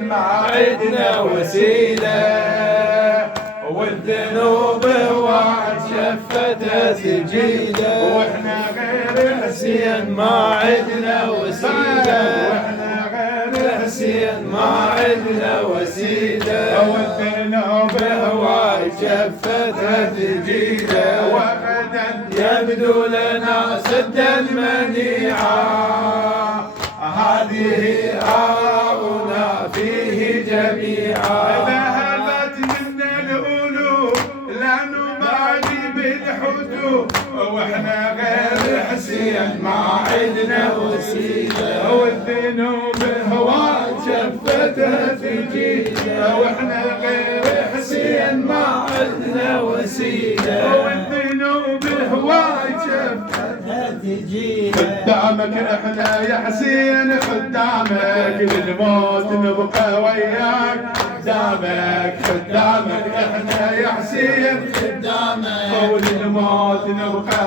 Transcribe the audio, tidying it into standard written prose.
ما عدنا وسيلة والذنوب وعد شفتها سجيلة، واحنا غير حسين ما عدنا وسيلة، واحنا غير حسين ما عدنا وسيلة والذنوب وعد شفتها سجيلة، وغدا يبدو لنا سد المنيعة هذه آبنا فيه جميعا. ذهبت منا الألوف لا نبالي بالحدود، واحنا غير حسين ما عدنا وسيلة والذنوب وعد شفتها سجيلة، واحنا غير حسين ما عدنا وسيلة والذنوب وعد شفتها سجيلة. خدامك احنا يا حسين خدامك للموت نبقى وياك، خدامك احنا يا حسين خدامك وللموت نبقى